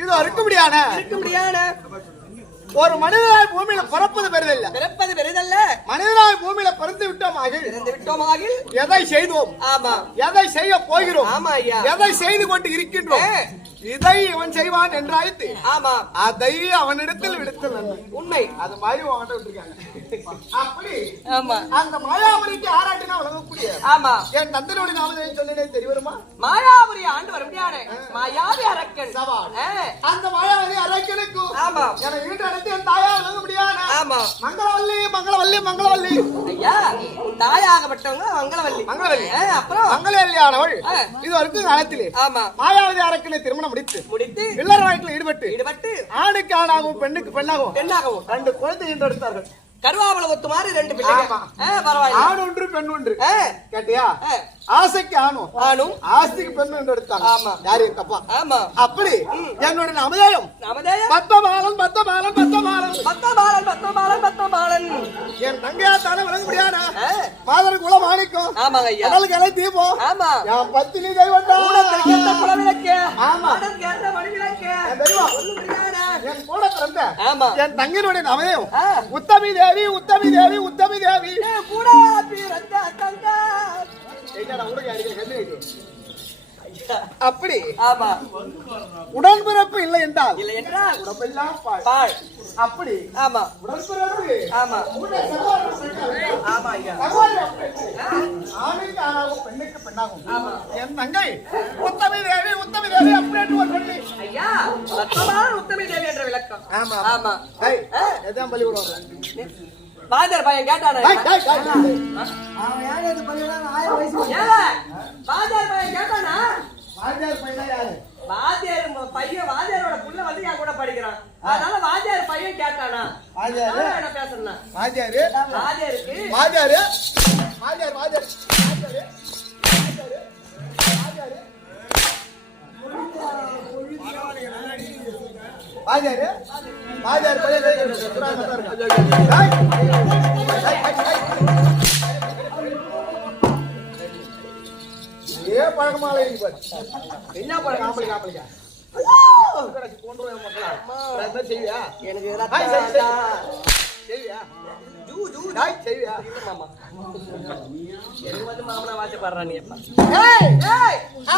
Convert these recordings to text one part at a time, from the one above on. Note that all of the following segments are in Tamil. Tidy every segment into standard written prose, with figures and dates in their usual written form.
இது இருக்கும்படியான ஒரு மனிதனாய் பூமியில பிறப்பது பெரிதல்ல மனிதனாய் பூமியில பிறந்து விட்டோமாகில் எதை செய்தோம் எதை செய்ய போகிறோம் எதை செய்து கொண்டு இருக்கின்றோம் இதை இவன் செய்வான் என்றாய்த்து அதை அவனிடத்தில் விடுத்தல் உண்மை அது மாதிரி அவன்கிட்ட விட்டுருக்காங்க அப்படி அந்த மாயாபுரிக்கு ஆராட்டினா வழங்கக்கூடிய என் தந்தனுடைய நாமத்தை சொன்னே தெரியுமா மாயாபுரி ஆண்டு வர முடியாது மாயாவி அரக்கன் அந்த மாயாவதி அரக்கனுக்கும் என வீட்டு அடுத்து என் தாயா வழங்க முடியாது மங்களவல்லி மங்களவல்லி மங்களவல்லி ஐயா தாயாகப்பட்டவங்க மங்களவல்லி அப்புறம் மங்களவல்லியானவள் இது வரைக்கும் காலத்திலே மாயாவதி அரக்கனை திருமணம் முடித்து இல்லற வாழ்க்கையில் ஈடுபட்டு ஆணுக்கு ஆணாகவும் பெண்ணுக்கு பெண்ணாகவும் 2 குழந்தை எடுத்தார்கள். கருவாவள ஒத்துமாறு 2 பிள்ளைகள் பரவாயில்லை. ஆண் ஒன்று பெண் ஒன்று கேட்டியா? ஆசைக்கு ஆணும் ஆஸ்திக்கு பெண் ஒன்று எடுத்தாங்க. யாரு தப்பா? அப்படி என்னோட நமதேயம் பத்தபாலன் என் தங்கையா தானே வழங்க முடியாதா? மாதர் குல மாணிக்கம் கடலுக்கு இலை தீபம் என் பத்தினி கைவண்டா என் கூட பிறந்த என் தங்கையினுடைய நமதேயம் உத்தமி தேவி கூட அப்படி உடன்பிறப்பு இல்லை என்றால் உடம்பெல்லாம் பாழ். அப்படி உடன்பிறப்பு ஆணுக்கு ஆணாகும் பெண்ணுக்கு பெண்ணாகும். என் தங்கை உத்தமி தேவி அப்படி ஒரு சொல்லி உத்தமி தேவி என்ற விளக்கம். எதான் பள்ளி விடுவாங்க பாதர் பையன் கேட்டானே அவன் யாரு அது பையன் 1000 வயசு பாதர் பையன் கேட்டானா வாத்தியார் பையன் யாரு வாத்தியாரோட புள்ள வந்து என் கூட படிக்கிறான் அதனால வாத்தியார் பையன் கேட்டானா என்ன பேசணும் பழக்கமால என்ன பழக்கம் செய்வியா எனக்கு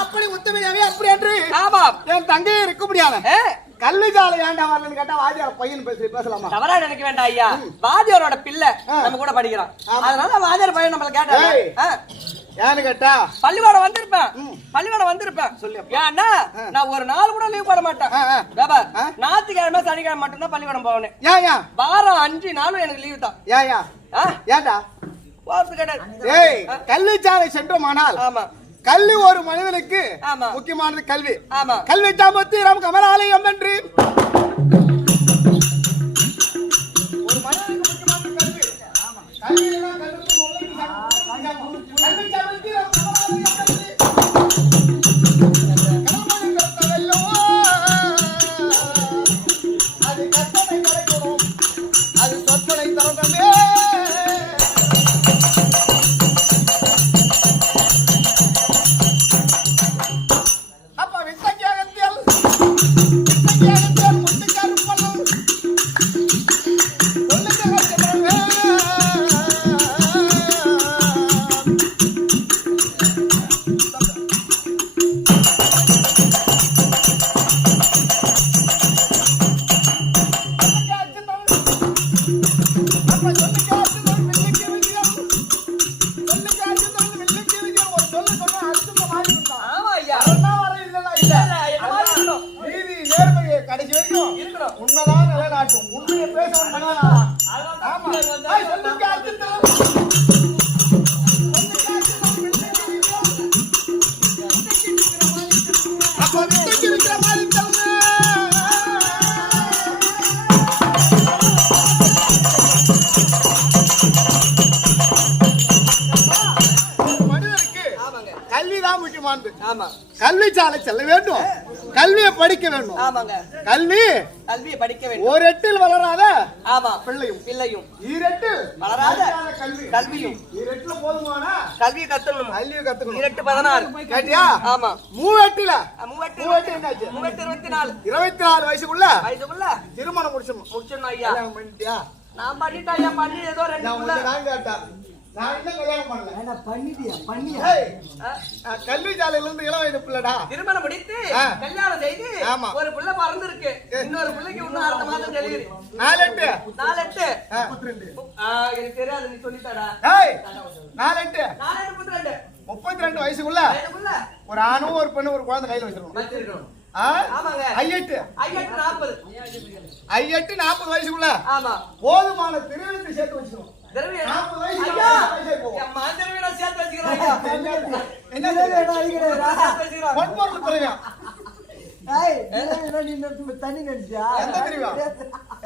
அப்படி உத்தமையாவே அப்படி என்று என் தங்கையை இருக்க முடியாத கல்விஜாலை ஏண்டா வரலன்னு கேட்டா வாத்தியார் பையன் பேசலாமா? தவறா நினைக்க வேண்டாம் ஐயா, வாத்தியாரோட பிள்ளை நம்ம கூட படிக்கிறான் அதனால வாத்தியார் பையன் நம்மள கேட்டாரு. ஏன்னு கேட்டா பள்ளிக்கூடம் வந்திருப்பேன் ஏன்னா நான் ஒரு நாள் கூட லீவ் போட மாட்டேன் ஞாயிற்றுக்கிழமை சனிக்கிழமை மட்டும்தான் பள்ளிக்கூடம் போவேன் ஏன் வாரம் 5 நாளும் எனக்கு லீவு தான் ஏன்டா போறது கிடையாது ஏய் கல்விச்சாலை சென்றோமானால் ஆமா கல்வி ஒரு மனிதனுக்கு ஆமா முக்கியமானது கல்வி ஆமா கல்வி தாமத்திரம் கமலாலயம் என்று ஒரு மனிதனுக்கு முக்கியமானது கல்வி கல்வி இல்லைனா கல்விக்கு கல்வி தாமத்திரம் கமலாலயம் அது கற்பனை கிடைக்கணும் அது சொற்களை தரவே கடைசி வரைக்கும் உண்மைதான் நிலைநாட்டும் உண்மையை பேச கல்விதான் முக்கியமானது. கல்வி சாலை செல்ல வேண்டும், கல்வியை படிக்க வேண்டும். கல்வியை படிக்க வேண்டும். ஒரு எட்டில் வளராத பிள்ளையும் ஈரெட்டில் வளராத கல்வியும் ஈரெட்டில் போதுமான கல்வியை கத்துக்கணும். 16 கேட்டியா? மூவெட்டில என்னாச்சு? 24 வயசுக்குள்ள திருமணம் முடிச்சிடணும். ஐயா நான் பண்ணிட்டேன் ஐயா. பண்ணி ஏதோ 2 நான் கேட்டேன். நான் இன்னும் கல்யாணம் பண்ணல. பண்ணியா? கல்வி சாலையில இருந்து இளம் வயது பிள்ளைடா. திருமணம் முடித்து கல்யாணம் செய்து ஒரு பிள்ளை பிறந்திருக்கு. இன்னொரு பிள்ளைக்கு இன்னும் அடுத்த மாதம் டெலிவரி. 4 8 எனக்கு தெரியாது, நீ சொல்லிட்டாடா. 4 8 32 வயசுக்குள்ள ஒரு ஆணும் ஒரு பெண்ணும் ஒரு குழந்தை கையில வச்சிருக்கணும். ஐயெட்டு 40 வயசுக்குள்ள போதுமான திருவிழத்தை சேர்த்து வச்சுக்கணும்.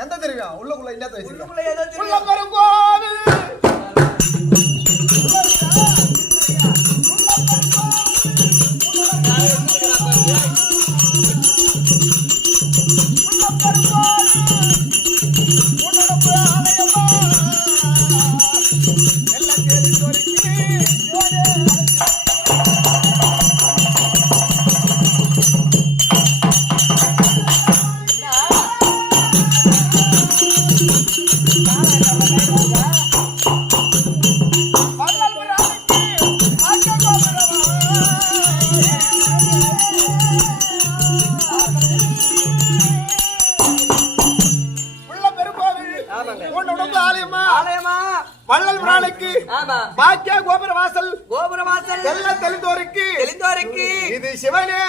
எந்த தெரியும் உள்ளுக்குள்ள என்ன வள்ளல் பிரானுக்கு பாக்கிய கோபுர வாசல் எல்லாம் தெளிந்தோருக்கு இது சிவனே